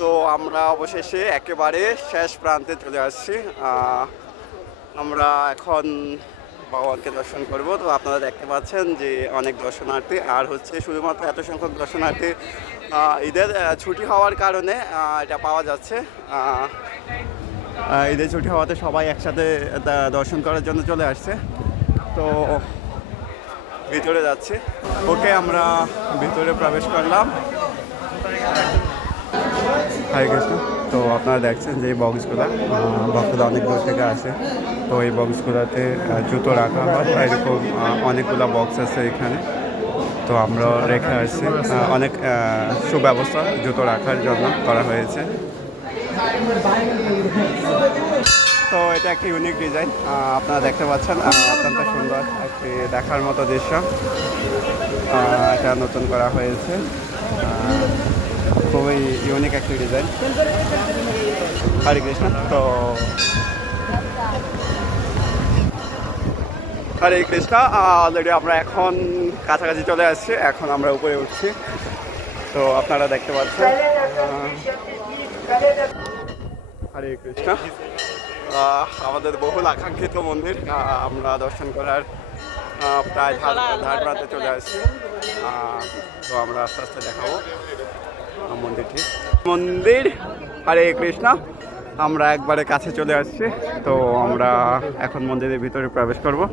তো আমরা অবশেষে একেবারে শেষ প্রান্তে চলে আসছি। আমরা এখন ভগবানকে দর্শন করব। তো আপনারা দেখতে পাচ্ছেন যে অনেক দর্শনার্থী, আর হচ্ছে শুধুমাত্র এত সংখ্যক দর্শনার্থী ঈদের ছুটি হওয়ার কারণে এটা পাওয়া যাচ্ছে। ঈদের ছুটি হওয়াতে সবাই একসাথে দর্শন করার জন্য চলে আসছে। তো ভিতরে যাচ্ছি। ওকে, আমরা ভিতরে প্রবেশ করলাম। হরে কৃষ্ণ। তো আপনারা দেখছেন যে এই বক্সগুলো ভক্তরা অনেক দূর থেকে আসে। তো এই বক্সগুলোতে জুতো রাখা হয়, এরকম অনেকগুলো বক্স আছে এখানে। তো আমরা রেখে আসছি, অনেক সুব্যবস্থা জুতো রাখার জন্য করা হয়েছে। তো এটা একটি ইউনিক ডিজাইন, আপনারা দেখতে পাচ্ছেন, অত্যন্ত সুন্দর একটি দেখার মতো দৃশ্য। এটা নতুন করা হয়েছে, খুবই ইউনিক একটি ডিজাইন। হরে কৃষ্ণ। তো হরে কৃষ্ণ। অলরেডি আমরা এখন কাছাকাছি চলে আসছি, এখন আমরা উপরে উঠছি। তো আপনারা দেখতে পাচ্ছেন। হরে কৃষ্ণ। আমাদের বহুল আকাঙ্ক্ষিত মন্দির আমরা দর্শন করার প্রায় ধার প্রান্তে চলে আসছি। তো আমরা আস্তে আস্তে দেখাবো মন্দির। হরে কৃষ্ণ। আমরা একবারে কাছে চলে আসছি। তো আমরা এখন মন্দিরের ভিতরে প্রবেশ করব।